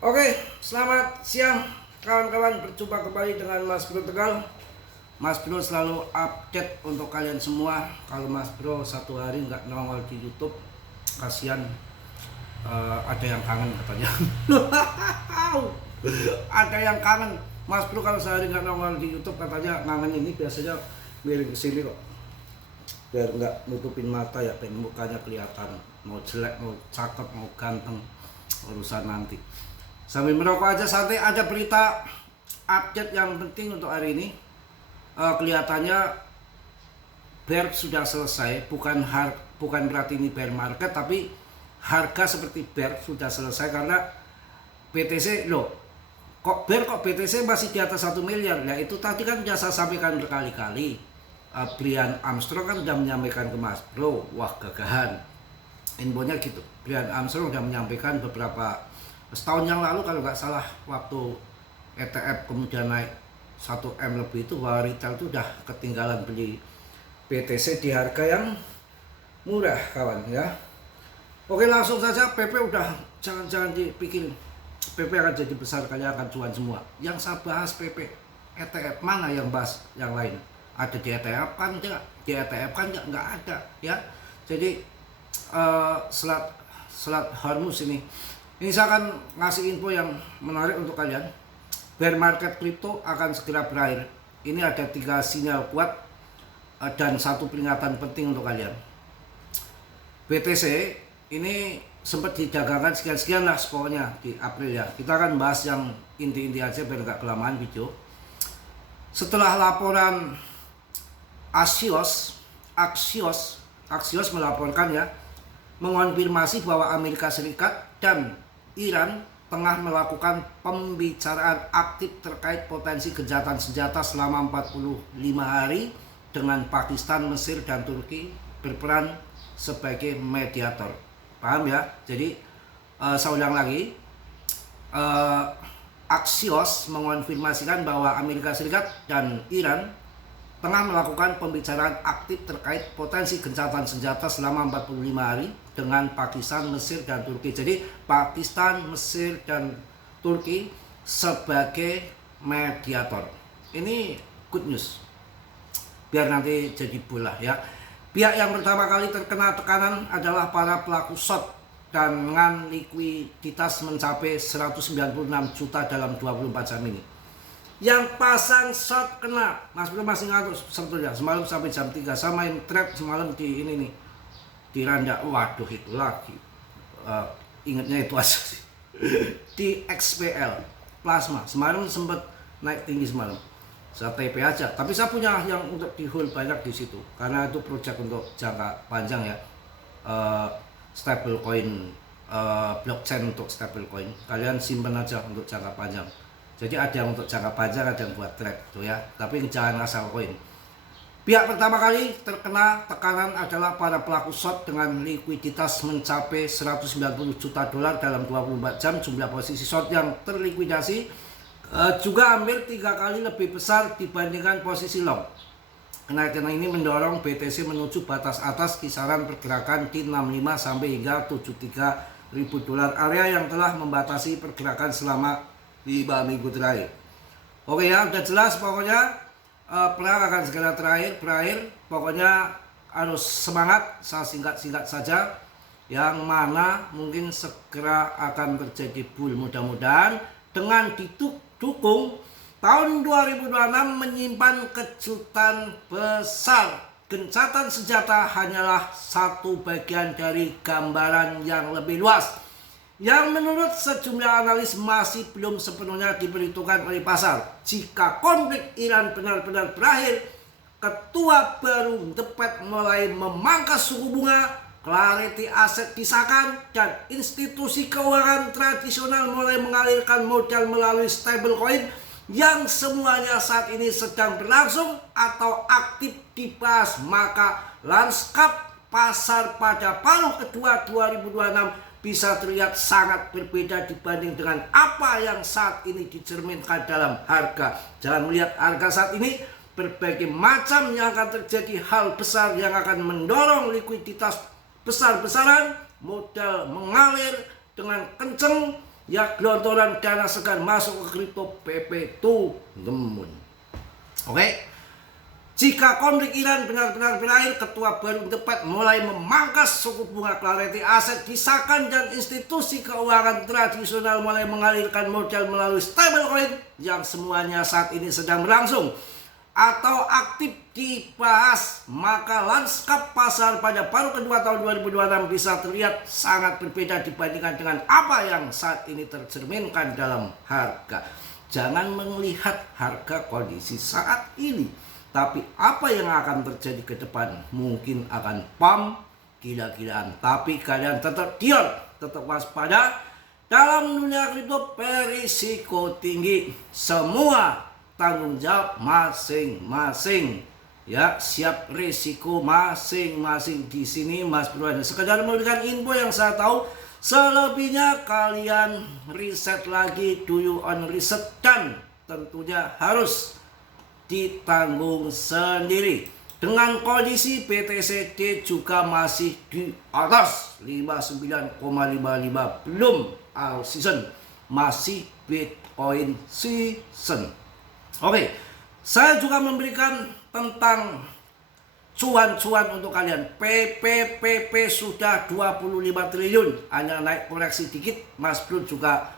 Oke, selamat siang kawan-kawan. Berjumpa kembali dengan Mas Bro Tegal. Mas Bro selalu update untuk kalian semua. Kalau Mas Bro satu hari nggak nongol di YouTube, kasihan, ada yang kangen katanya. Ada yang kangen. Mas Bro kalau sehari nggak nongol di YouTube katanya kangen. Ini biasanya miring ke sini kok, biar nggak nutupin mata ya, pengen mukanya kelihatan. Mau jelek, mau cakep, mau ganteng, urusan nanti. Sambil merokok aja santai. Ada berita update yang penting untuk hari ini. Kelihatannya bear sudah selesai. Bukan berarti ini bear market, tapi harga seperti bear sudah selesai karena BTC loh. Kok BTC masih di atas 1 miliar? Ya itu tadi kan sudah saya sampaikan berkali-kali. Brian Armstrong kan sudah menyampaikan ke Mas Bro. Wah, gagahan. Infonya gitu. Brian Armstrong sudah menyampaikan beberapa setahun yang lalu kalau nggak salah, waktu ETF kemudian naik 1M lebih, itu bahwa retail itu udah ketinggalan beli BTC di harga yang murah kawan ya. Oke, langsung saja. PP udah jangan dipikir PP akan jadi besar, kalian akan cuan semua. Yang saya bahas PP ETF, mana yang bahas yang lain? Ada di ETF kan enggak? Di ETF kan enggak ada ya. Jadi Selat Hormuz ini saya akan ngasih info yang menarik untuk kalian. Bear market kripto akan segera berakhir. Ini ada 3 sinyal kuat dan 1 peringatan penting untuk kalian. BTC ini sempat didagangkan sekian lah pokoknya di April ya. Kita akan bahas yang inti-inti aja biar nggak kelamaan video. Setelah laporan Axios melaporkan ya, mengonfirmasi bahwa Amerika Serikat dan Iran tengah melakukan pembicaraan aktif terkait potensi gencatan senjata selama 45 hari dengan Pakistan, Mesir, dan Turki berperan sebagai mediator. Paham ya? Jadi saya ulang lagi, Axios mengonfirmasikan bahwa Amerika Serikat dan Iran tengah melakukan pembicaraan aktif terkait potensi gencatan senjata selama 45 hari dengan Pakistan, Mesir, dan Turki. Jadi Pakistan, Mesir, dan Turki sebagai mediator. Ini good news. Biar nanti jadi bola ya. Pihak yang pertama kali terkena tekanan adalah para pelaku short dengan likuiditas mencapai 196 juta dalam 24 jam ini. Yang pasang short kena. Mas Bro masih ngatur sebetulnya semalam sampai jam 3. Saya main trade semalam di ini nih, di Randa. Waduh, itu lagi ingatnya itu aja sih. Di XPL Plasma semalam sempat naik tinggi semalam. Saya TP aja, tapi saya punya yang untuk di hold banyak di situ karena itu project untuk jangka panjang ya. Stable coin, blockchain untuk stable coin. Kalian simpan aja untuk jangka panjang. Jadi ada yang untuk jangka panjang, ada yang buat trade tuh ya. Tapi jangan asal koin. Pihak pertama kali terkena tekanan adalah para pelaku short dengan likuiditas mencapai 190 juta dolar dalam 24 jam. Jumlah posisi short yang terlikuidasi juga hampir 3 kali lebih besar dibandingkan posisi long. Kenaikan ini mendorong BTC menuju batas atas kisaran pergerakan di 65 sampai hingga 73 ribu dolar, area yang telah membatasi pergerakan selama 5 minggu terakhir. Oke ya, udah jelas pokoknya perang akan segera berakhir. Pokoknya harus semangat. Saya singkat saja. Yang mana mungkin segera akan terjadi bull, mudah-mudahan dengan didukung tahun 2026 menyimpan kejutan besar. Gencatan senjata hanyalah satu bagian dari gambaran yang lebih luas, yang menurut sejumlah analis masih belum sepenuhnya diperhitungkan oleh pasar. Jika konflik Iran benar-benar berakhir, ketua baru The Fed mulai memangkas suku bunga, clarity aset disahkan, dan institusi keuangan tradisional mulai mengalirkan modal melalui stablecoin yang semuanya saat ini sedang berlangsung atau aktif dibahas. Maka lanskap pasar pada paruh kedua 2026 bisa terlihat sangat berbeda dibanding dengan apa yang saat ini dicerminkan dalam harga. Jangan melihat harga saat ini, berbagai macam yang akan terjadi hal besar yang akan mendorong likuiditas besar-besaran, modal mengalir dengan kenceng ya gelontoran dana segar masuk ke kripto PP to the moon. Oke. Jika konflik Iran benar-benar berakhir, Ketua baru The Fed mulai memangkas suku bunga Clarity Aset disahkan dan institusi keuangan tradisional mulai mengalirkan modal melalui stablecoin yang semuanya saat ini sedang berlangsung atau aktif dibahas. Maka lanskap pasar pada paruh kedua tahun 2026 bisa terlihat sangat berbeda dibandingkan dengan apa yang saat ini tercerminkan dalam harga. Jangan melihat harga kondisi saat ini, tapi apa yang akan terjadi ke depan mungkin akan pump gila-gilaan. Tapi kalian tetap diam, tetap waspada. Dalam dunia kripto berisiko tinggi. Semua tanggung jawab masing-masing. Ya, siap risiko masing-masing. Di sini Mas Bro hanya sekedar memberikan info yang saya tahu. Selebihnya kalian riset lagi, do your own research, dan tentunya harus ditanggung sendiri. Dengan kondisi BTCD juga masih di atas 59,55, belum all season, masih Bitcoin season. Oke, saya juga memberikan tentang cuan-cuan untuk kalian. PP sudah 25 triliun, hanya naik koreksi dikit. Mas Bro juga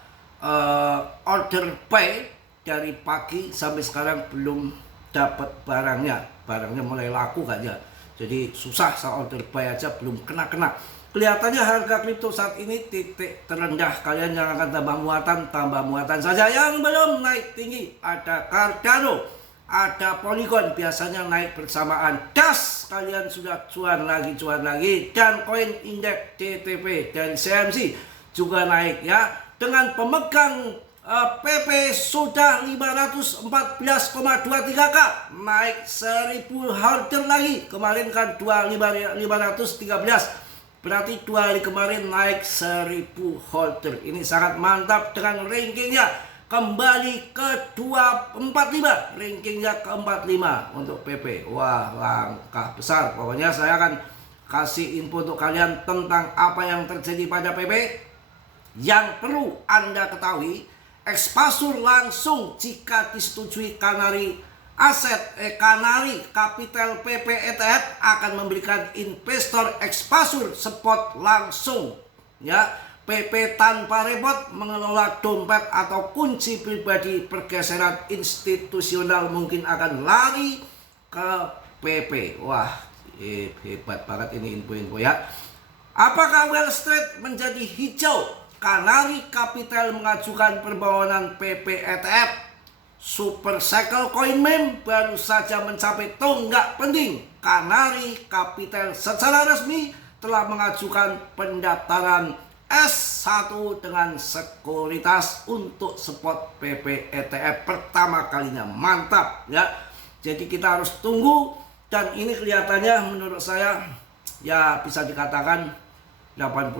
order buy dari pagi sampai sekarang belum dapat barangnya mulai laku aja, jadi susah. Saya order buy aja belum kena. Kelihatannya harga kripto saat ini titik terendah. Kalian yang akan tambah muatan saja. Yang belum naik tinggi ada Cardano, ada Polygon, biasanya naik bersamaan. Das, kalian sudah cuan lagi, dan koin indeks DTP dari CMC juga naik ya, dengan pemegang PP sudah 514,23K, naik 1000 holder lagi. Kemarin kan 513, berarti 2 hari kemarin naik 1000 holder. Ini sangat mantap dengan rankingnya kembali ke 245, rankingnya ke 45 untuk PP. Wah, langkah besar. Pokoknya saya akan kasih info untuk kalian tentang apa yang terjadi pada PP. Yang perlu Anda ketahui, ekspasur langsung jika disetujui Canary Capital PP ETF akan memberikan investor ekspasur spot langsung ya. PP tanpa repot mengelola dompet atau kunci pribadi. Pergeseran institusional mungkin akan lari ke PP. Wah, hebat banget ini info-info ya. Apakah Wall Street menjadi hijau? Canary Capital mengajukan permohonan PP ETF. Super Cycle Coin Meme baru saja mencapai tonggak penting. Canary Capital secara resmi telah mengajukan pendaftaran S1 dengan sekuritas untuk spot PP ETF pertama kalinya. Mantap ya. Jadi kita harus tunggu, dan ini kelihatannya menurut saya ya bisa dikatakan 80%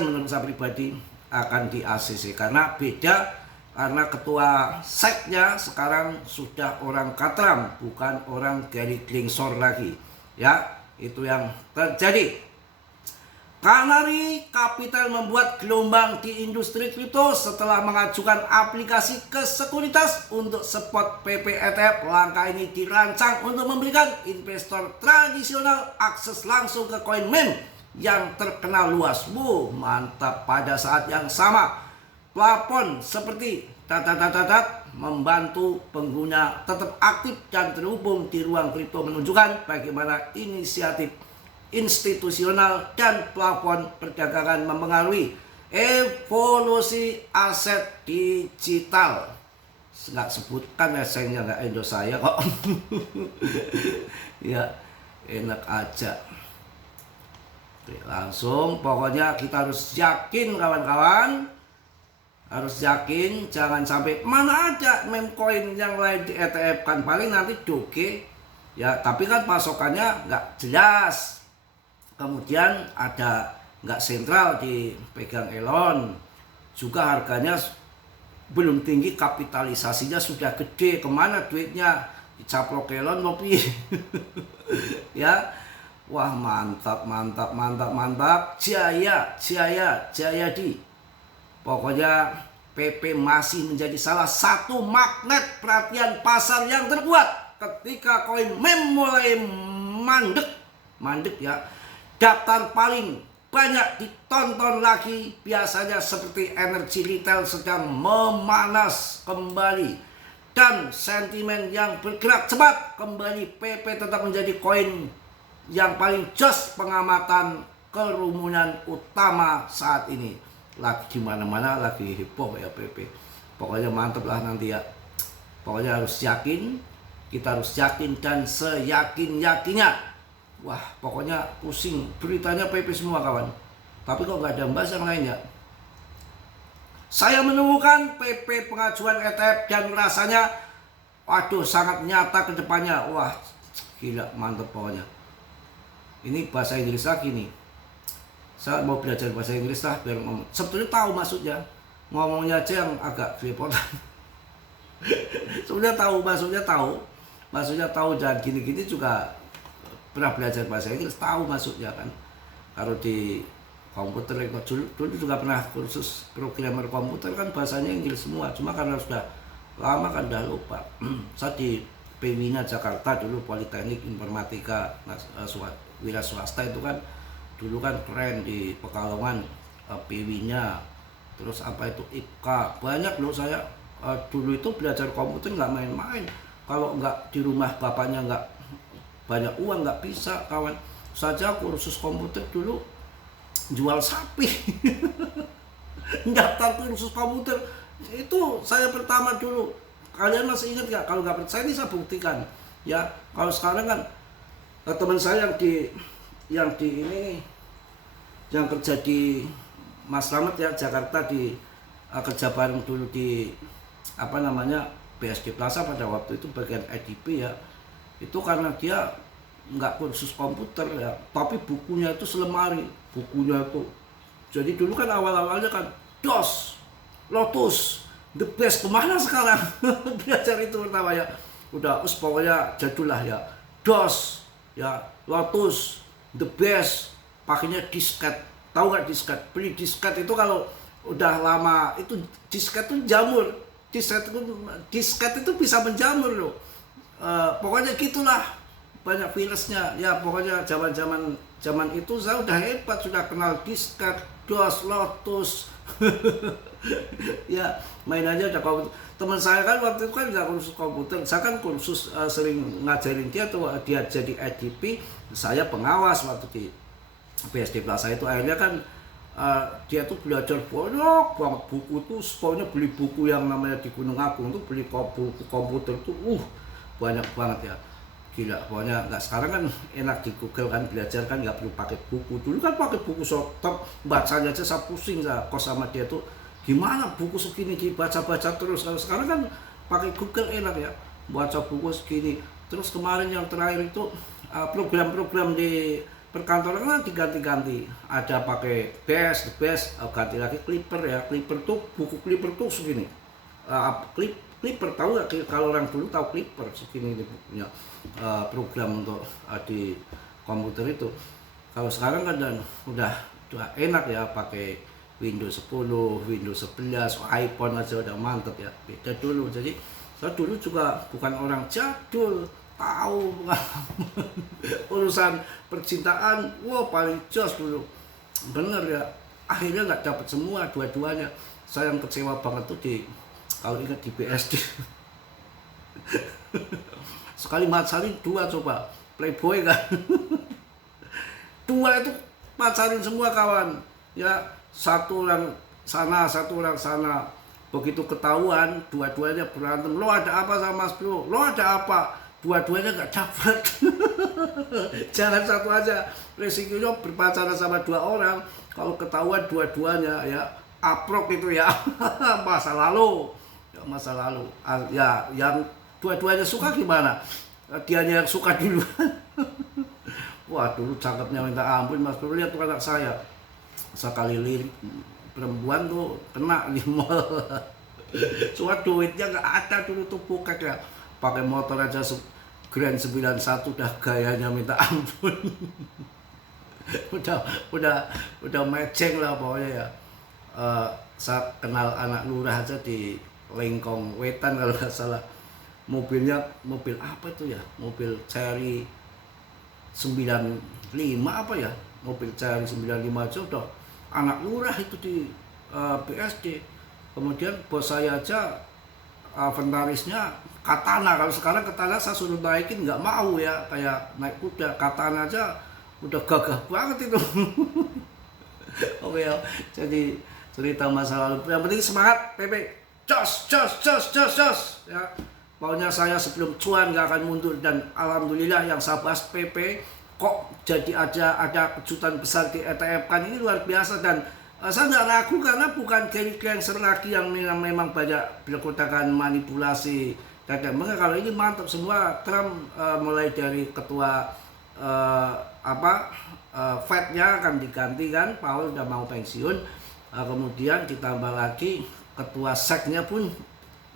menurut saya pribadi akan di ACC, karena beda. Karena ketua SEC-nya sekarang sudah orang Katram, bukan orang Gary Gensler lagi. Ya, itu yang terjadi. Canary Capital membuat gelombang di industri kripto setelah mengajukan aplikasi ke sekuritas untuk spot PP ETF. Langkah ini dirancang untuk memberikan investor tradisional akses langsung ke koin meme yang terkenal luas. Mantap. Pada saat yang sama, plafon seperti membantu pengguna tetap aktif dan terhubung di ruang kripto, menunjukkan bagaimana inisiatif institusional dan plafon perdagangan mempengaruhi evolusi aset digital. Nggak sebutkan ya, saya nggak endorse saya kok. Ya, enak aja. Oke, langsung, pokoknya kita harus yakin kawan-kawan. Harus yakin, jangan sampai mana ada meme coin yang lain di ETF kan, paling nanti doge ya, tapi kan pasokannya nggak jelas. Kemudian ada nggak sentral dipegang Elon, juga harganya belum tinggi, kapitalisasinya sudah gede. Kemana duitnya? Dicaplok Elon ngopi. Ya, wah mantap. Jaya di. Pokoknya PP masih menjadi salah satu magnet perhatian pasar yang terkuat ketika koin meme mulai mandek ya. Daftar paling banyak ditonton lagi biasanya seperti energi retail sedang memanas kembali dan sentimen yang bergerak cepat kembali. PP tetap menjadi koin yang paling jos pengamatan kerumunan utama saat ini. Lagi di mana-mana lagi heboh ya PP. Pokoknya mantep lah nanti ya. Pokoknya harus yakin, kita harus yakin dan seyakin-yakinnya. Wah, pokoknya pusing beritanya PP semua kawan. Tapi kok nggak ada bahas yang lain ya. Saya menemukan PP pengajuan ETF dan rasanya waduh sangat nyata ke depannya. Wah, gila mantep pokoknya. Ini bahasa Inggris lagi nih. Saya mau belajar bahasa Inggris lah biar sebetulnya tahu maksudnya. Ngomongnya aja yang agak belepotan. Sebenarnya tahu maksudnya tahu dan gini-gini juga pernah belajar bahasa Inggris, tahu maksudnya kan. Kalau di komputer dulu juga pernah kursus programmer komputer kan bahasanya Inggris semua, cuma karena sudah lama kan udah lupa. Saya di PWINA Jakarta dulu, Politeknik Informatika wira swasta itu kan dulu kan keren di Pekalongan, PWINA, terus apa itu IPK, banyak loh saya dulu itu belajar komputer nggak main-main. Kalau nggak di rumah bapaknya nggak banyak uang nggak bisa kawan. Saja kursus komputer dulu jual sapi. Daftar kursus komputer itu saya pertama dulu. Kalian masih ingat nggak? Kalau nggak percaya ini saya buktikan ya. Kalau sekarang kan teman saya yang kerja di Mas Slamet ya Jakarta, di kerja bareng dulu di apa namanya BSD Plaza pada waktu itu bagian IDP ya. Itu karena dia nggak kursus komputer ya, tapi bukunya itu selemari, bukunya itu. Jadi dulu kan awal-awalnya kan DOS, Lotus, the best. Kemana sekarang belajar itu pertama ya, udah pokoknya jadul lah ya, DOS ya, Lotus, the best. Pakainya disket, tahu nggak disket? Beli disket itu kalau udah lama itu disket itu jamur, disket itu bisa menjamur loh. Pokoknya gitulah, banyak virusnya ya. Pokoknya zaman itu saya udah hebat, sudah kenal disket, DOS, Lotus. Ya main aja udah komputer. Teman saya kan waktu itu kan nggak kursus komputer, saya kan kursus sering ngajarin dia tuh, dia jadi IDP, saya pengawas waktu di BSD Plaza itu. Akhirnya kan dia tuh belajar banyak banget buku tuh, pokoknya beli buku yang namanya di Gunung Agung tuh, beli buku komputer tuh banyak banget ya, gila. Pokoknya nggak, sekarang kan enak di Google kan belajar kan, nggak perlu pakai buku. Dulu kan pakai buku softop, bacanya aja saya pusing, saya kos sama dia tuh gimana buku segini dibaca-baca terus. Kalau sekarang kan pakai Google enak ya, baca buku segini. Terus kemarin yang terakhir itu program-program di perkantoran kan diganti-ganti, ada pakai the best, ganti lagi Clipper ya. Clipper tuh, buku Clipper tuh segini. Clipper tahu nggak? Kalau orang dulu tahu Clipper segini, ini bukunya, program untuk di komputer itu. Kalau sekarang kan udah enak ya, pakai Windows 10, Windows 11, iPhone aja udah mantep ya. Beda dulu. Jadi saya dulu juga bukan orang jadul, tahu urusan percintaan, wah paling jos dulu, bener ya. Akhirnya nggak dapet semua, dua-duanya. Saya yang kecewa banget tuh kalau ingat di BSD. Sekali pacarin dua, coba playboy kan. Dua itu pacarin semua kawan ya, satu orang sana. Begitu ketahuan dua-duanya berantem, lo ada apa sama Mas Bro, lo ada apa, dua-duanya nggak dapet. Jangan satu aja, resikonya berpacaran sama dua orang. Kalau ketahuan dua-duanya ya aprok itu ya. masa lalu ya. Yang dua-duanya suka gimana, dianya yang suka dulu. Wah dulu cakepnya minta ampun Mas Bro. Lihat tuh anak saya, sekali lirik perempuan tuh kena di mall. Soalnya duitnya nggak ada dulu tuh, bokek ya, pakai motor aja Grand 91 udah gayanya minta ampun. udah meceng lah pokoknya ya. saya kenal anak lurah aja di Lengkong Wetan kalau nggak salah, mobilnya mobil apa itu ya, mobil Cherry 95 apa ya, mobil Cherry 95 aja udah anak lurah itu di BSD. Kemudian bos saya aja inventarisnya Katana. Kalau sekarang Katana saya suruh naikin nggak mau ya, kayak naik kuda. Katana aja udah gagah banget itu. Oke ya, jadi cerita masa lalu. Yang penting semangat PP, jos ya. Pokoknya saya sebelum cuan nggak akan mundur, dan alhamdulillah yang saya bahas PP kok jadi ada kejutan besar di ETF kan, ini luar biasa. Dan saya nggak ragu karena bukan gangster lagi yang memang banyak berkotakan manipulasi. Dan kalau ini mantap semua. Trump mulai dari ketua Fed-nya akan diganti kan, Powell udah mau pensiun. Kemudian ditambah lagi ketua SEC-nya pun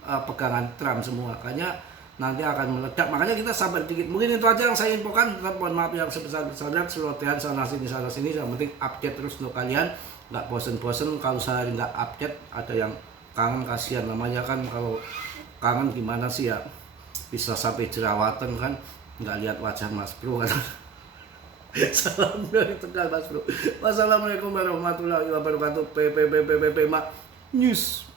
pegangan Trump semua. Makanya nanti akan meledak. Makanya kita sabar dikit. Mungkin itu aja yang saya infokan. Mohon maaf yang sebesar-besarnya. Selotehan sana sini. Yang penting update terus untuk kalian. Nggak bosen-bosen kalau sehari nggak update. Ada yang kangen, kasihan namanya kan. Kalau kangen gimana sih ya, bisa sampai jerawatan kan, nggak lihat wajah Mas Bro kan. Salam dari Tegal Mas Bro. Wassalamualaikum warahmatullahi wabarakatuh. PP News.